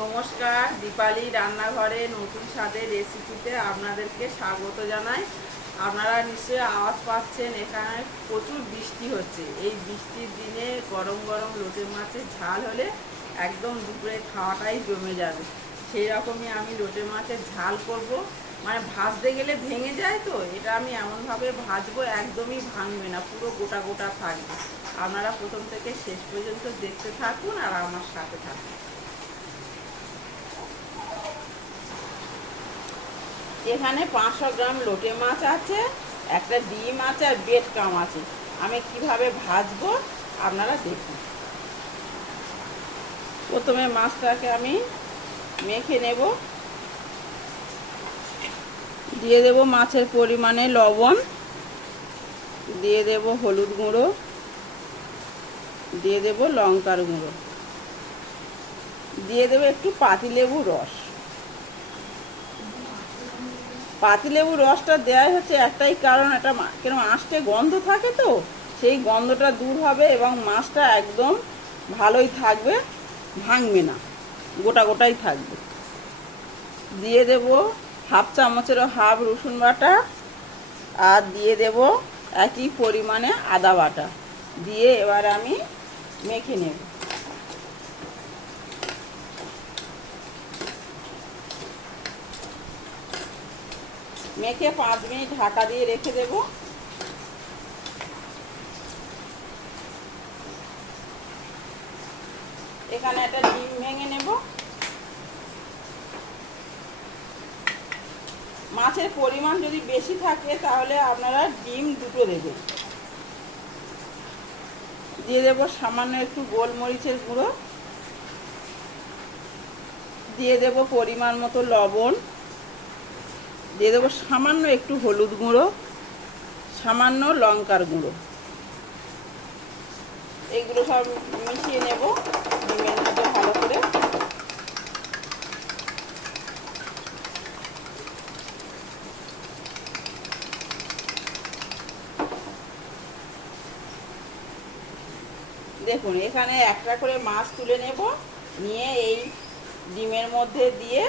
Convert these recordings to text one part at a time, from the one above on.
নমস্কার, দীপালি রান্নাঘরে নতুন স্বাদের রেসিপিতে আপনাদেরকে স্বাগত জানাই। আপনারা নিশ্চয়ই আওয়াজ পাচ্ছেন, এখানে প্রচুর বৃষ্টি হচ্ছে। এই বৃষ্টির দিনে গরম গরম লোটে মাছের ঝাল হলে একদম দুপুরে খাওয়াটাই জমে যাবে। সেই রকমই আমি লোটে মাছের ঝাল করব। মানে ভাজতে গেলে ভেঙে যায়, তো এটা আমি এমনভাবে ভাজবো একদমই ভাঙবে না, পুরো গোটা গোটা থাকবে। আপনারা প্রথম থেকে শেষ পর্যন্ত দেখতে থাকুন আর আমার সাথে থাকুন। এখানে 500 গ্রাম লোটে মাছ আছে, একটা ডিম আছে আর বেড কাম আছে। আমি কিভাবে ভাজবো আপনারা দেখুন। প্রথমে মাছটাকে আমি মেখে নেব। দিয়ে দেব মাছের পরিমাণে লবণ, দিয়ে দেব হলুদ গুঁড়ো, দিয়ে দেব লঙ্কার গুঁড়ো, দিয়ে দেব একটু পাতিলেবুর রস। পাতিলেবুর রসটা দেওয়াই হচ্ছে একটাই কারণ, এটা কেন আঁশটে গন্ধ থাকে, তো সেই গন্ধটা দূর হবে এবং মাছটা একদম ভালোই থাকবে, ভাঙবে না, গোটা গোটাই থাকবে। দিয়ে দেব হাফ চামচেরও হাফ রসুন বাটা, আর দিয়ে দেব একই পরিমাণে আদা বাটা। দিয়ে এবার আমি মেখে নেব। মেখে 5 মিনিট ঢাকা দিয়ে রেখে দেব। এখানে একটা ডিম ভেঙে নেব। মাছের পরিমাণ যদি বেশি থাকে তাহলে আপনারা ডিম 2টো দেবেন। দিয়ে দেব সামান্য একটু গোলমরিচের গুঁড়ো, দিয়ে দেব পরিমাণ মতো লবণ, দিয়ে দেবো সামান্য একটু হলুদ গুঁড়ো, সামান্য লঙ্কার গুঁড়ো। এইগুলো সব মিশিয়ে নেব ডিমের মধ্যে ভালো করে। দেখুন, এখানে একটা করে মাছ তুলে নেব, নিয়ে এই ডিমের মধ্যে দিয়ে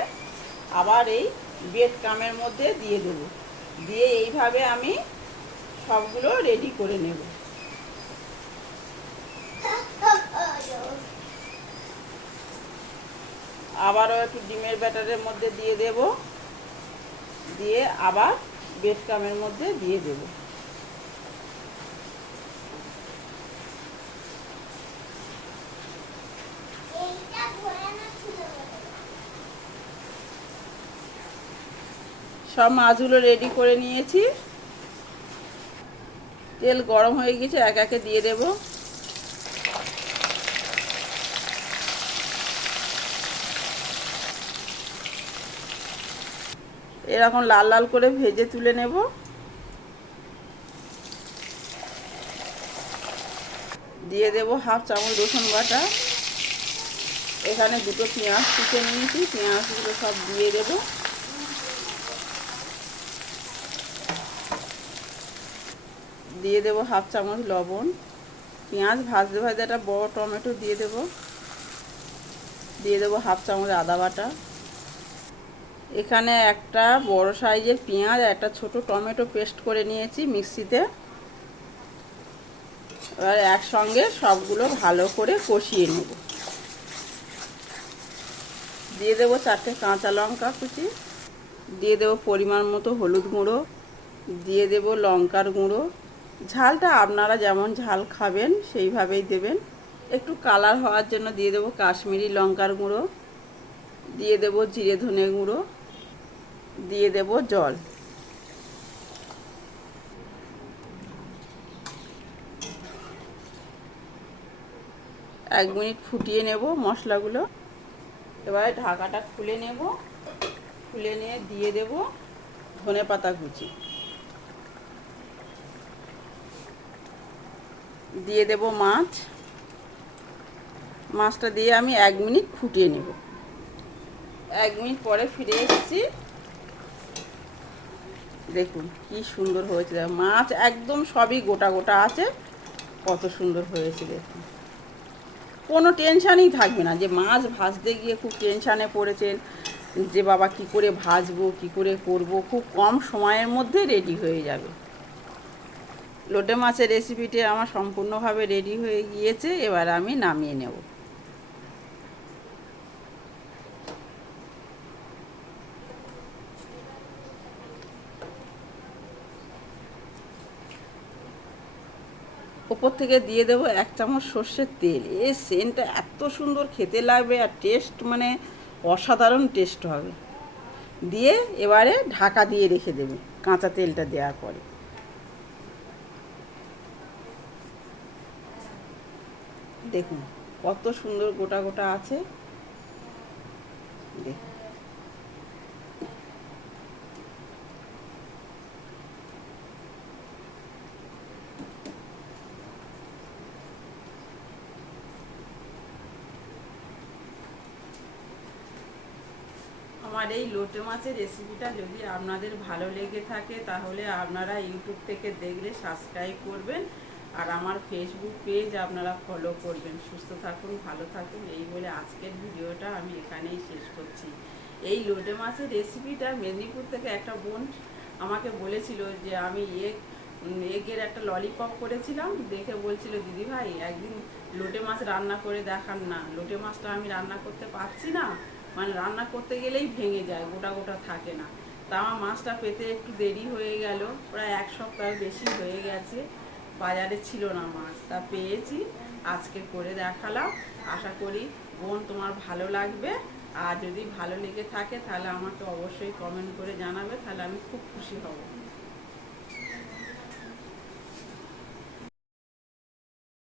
আবার এই বেড কামের মধ্যে দিয়ে দেব। দিয়ে এইভাবে আমি সবগুলো রেডি করে নেব। আবারও একটু ডিমের ব্যাটারের মধ্যে দিয়ে দেব, দিয়ে আবার বেড কামের মধ্যে দিয়ে দেব। সব মাছগুলো রেডি করে নিয়েছি। তেল গরম হয়ে গেছে, এক একে দিয়ে দেব। এরকম লাল লাল করে ভেজে তুলে নেব। দিয়ে দেব হাফ চামচ রসুন বাটা। এখানে 2টো পেঁয়াজ কুচে নিয়েছি, পেঁয়াজগুলো সব দিয়ে দেব। দিয়ে দেব হাফ চামচ লবণ। পেঁয়াজ ভাজতে ভাজতে একটা বড় টমেটো দিয়ে দেব। দিয়ে দেব হাফ চামচ আদা বাটা। এখানে একটা বড় সাইজের পেঁয়াজ আর একটা ছোট টমেটো পেস্ট করে নিয়েছি মিক্সিতে। এবার একসঙ্গে সবগুলো ভালো করে কষিয়ে নেব। দিয়ে দেবো 4টে কাঁচা লঙ্কা কুচি, দিয়ে দেবো পরিমাণ মতো হলুদ গুঁড়ো, দিয়ে দেব লঙ্কার গুঁড়ো। ঝালটা আপনারা যেমন ঝাল খাবেন সেইভাবেই দেবেন। একটু কালার হওয়ার জন্য দিয়ে দেবো কাশ্মীরি লঙ্কার গুঁড়ো, দিয়ে দেবো জিরে ধনে গুঁড়ো, দিয়ে দেব জল। 1 মিনিট ফুটিয়ে নেব মশলাগুলো। এবারে ঢাকাটা খুলে নেব। খুলে নিয়ে দিয়ে দেব ধনেপাতা কুচি, দিয়ে দেব মাছটা দিয়ে আমি 1 মিনিট ফুটিয়ে নেব। 1 মিনিট পরে ফিরে এসেছি। দেখুন কি সুন্দর হয়েছে, মাছ একদম সবই গোটা গোটা আছে, কত সুন্দর হয়েছে দেখুন। কোনো টেনশানই থাকবে না যে মাছ ভাজতে গিয়ে খুব টেনশানে পড়েছেন যে বাবা কি করে ভাজবো কি করে করব, খুব কম সময়ের মধ্যে রেডি হয়ে যাবে। লোটে মাছের রেসিপিটি আমার সম্পূর্ণভাবে রেডি হয়ে গিয়েছে, এবার আমি নামিয়ে নেব। ওপর থেকে দিয়ে দেবো 1 চামচ সর্ষের তেল। এর সেন্টটা এত সুন্দর খেতে লাগবে, আর টেস্ট মানে অসাধারণ টেস্ট হবে। দিয়ে এবারে ঢাকা দিয়ে রেখে দেবে কাঁচা তেলটা দেওয়ার পরে। দেখুন কত সুন্দর গোটা গোটা আছে, দেখুন। আমার এই লোটে মাছের রেসিপিটা যদি আপনাদের ভালো লেগে থাকে তাহলে আপনারা ইউটিউব থেকে দেখলে সাবস্ক্রাইব করবেন, আর আমার ফেসবুক পেজ আপনারা ফলো করবেন। সুস্থ থাকুন, ভালো থাকুন, এই বলে আজকের ভিডিওটা আমি এখানেই শেষ করছি। এই লোটে মাছের রেসিপিটা মেদিনীপুর থেকে একটা বোন আমাকে বলেছিল যে আমি এগের একটা ললিপপ করেছিলাম, দেখে বলছিল দিদি ভাই একদিন লোটে মাছ রান্না করে দেখান না। লোটে মাছটা আমি রান্না করতে পারছি না, মানে রান্না করতে গেলেই ভেঙে যায়, গোটা গোটা থাকে না। তা আমার মাছটা পেতে একটু দেরি হয়ে গেল, প্রায় 1 সপ্তাহ বেশি হয়ে গেছে, বাজারে ছিল না মাছ, তা পেয়েছি, আজকে করে দেখালাম। আশা করি বোন তোমার ভালো লাগবে, আর যদি ভালো লেগে থাকে তাহলে আমাকে অবশ্যই কমেন্ট করে জানাবে, তাহলে আমি খুব খুশি হব।